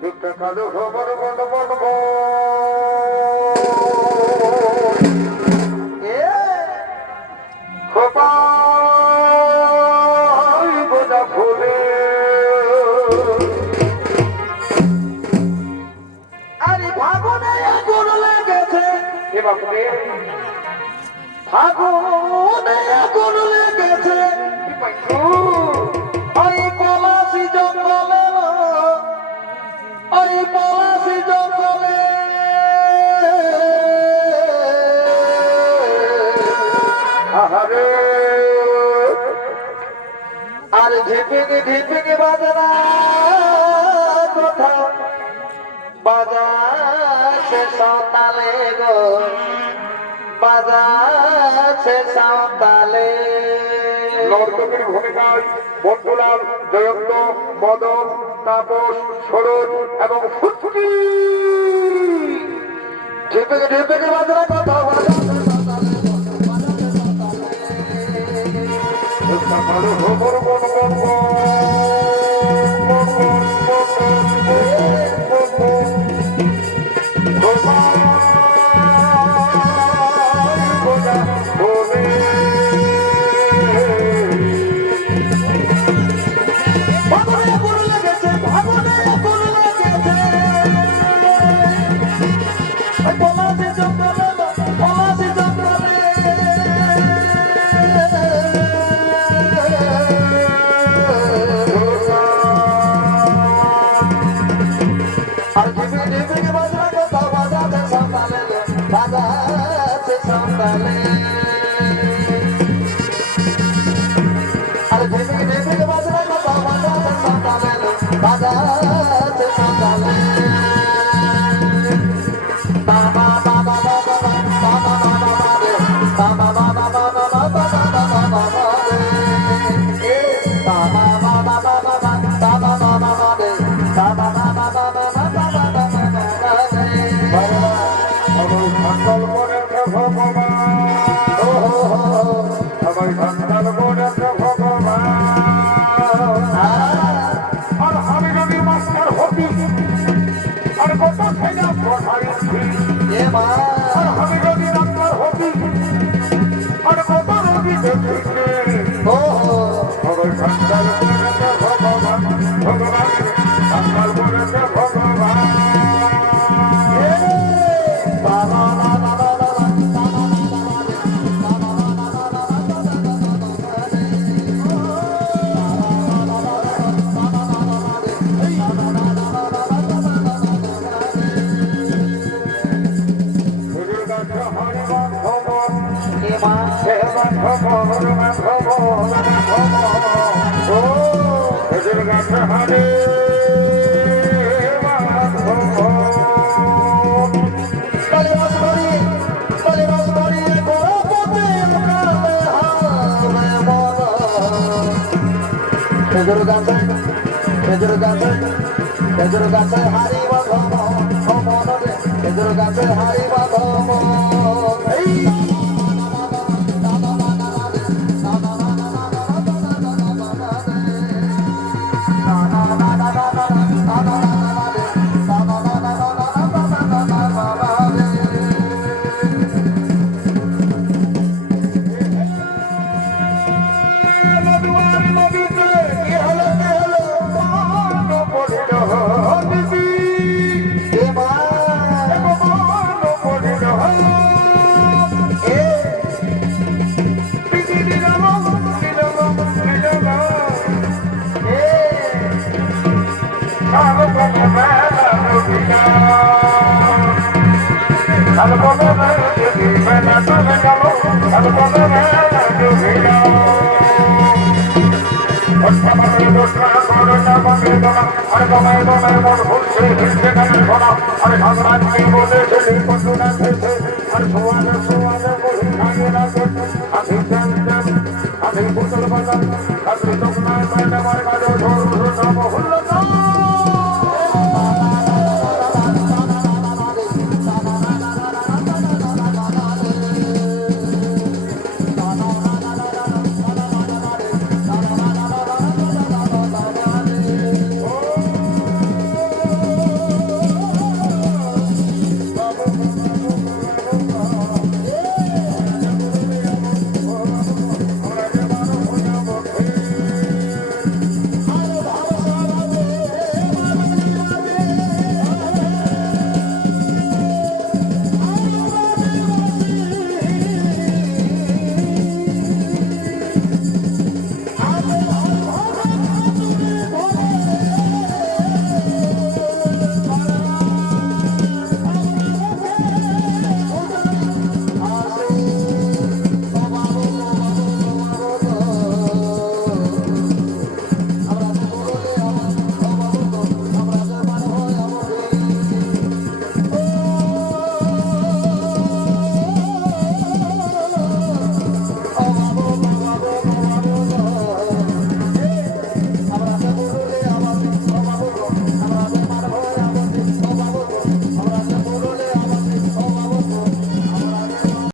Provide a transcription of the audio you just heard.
একটা কালো খবর বলবো খোপাই বোঝা ফুলে আরে ফাগুনে আগুন লেগেছে এ বাপুরে ফাগুনে আগুন লেগেছে কি পাইছো ওই পলাশি জঙ্গলে ওই পলাশি জঙ্গলে আহারে আর ঝিপিক ঝিপিক বাজনা কোথাও বাজাছে সাঁওতালে গো বাজাছে সাঁওতালে নর্তকীর ভূমিকায় বন্ধুলাল জয়ন্ত মদন তাপস সরোজ এবং ফুটকি ঝিপিক ঝিপিক বাজনা কোথাও বাজাছে একটা কালো খবর বলবো ফাগুনে আগুন লেগেছে ফাগুনে আগুন লেগেছে ওই পলাশি জঙ্গলে পলাশি জঙ্গলে আর ঝিপিক ঝিপিক বাজনা কোথাও বাজাছে সাঁওতালে বাজাছে সাঁওতালে আর ঝিপিক ঝিপিক বাজনা কোথাও বাজাছে সাঁওতালে বাজাছে সাঁওতালে বাবা বাবা বাবা বাবা বাবা রে বাবা বাবা বাবা বাবা বাবা রে এ বাবা বাবা বাবা বাবা বাবা রে বাবা বাবা বাবা বাবা রে সবাই সকাল করেছে ভগবান সবাই সকাল করেছে ভগবান আর আমি যদি মাস্টার হতি আর কত ছেলে পড়াইছি এ মা আর আমি যদি ডাক্তার হতি আর কত রোগী দেখেছি ও সবাই সকাল করেছে ভগবান ভগবান সকাল করেছে ভগবান বাবা বাবা বাবা গুরুর কাছে হরিবন ভগবান এ মা সেবান ভগবান ভগবান ও গুরুর কাছে হরি কালে বাস করি গোপতে মুকাতে হামে মন খেজুর গাছে হারিব ধমন রে খেজুর গাছে হারিব ধমন এই এ মা আর ভগবান বলে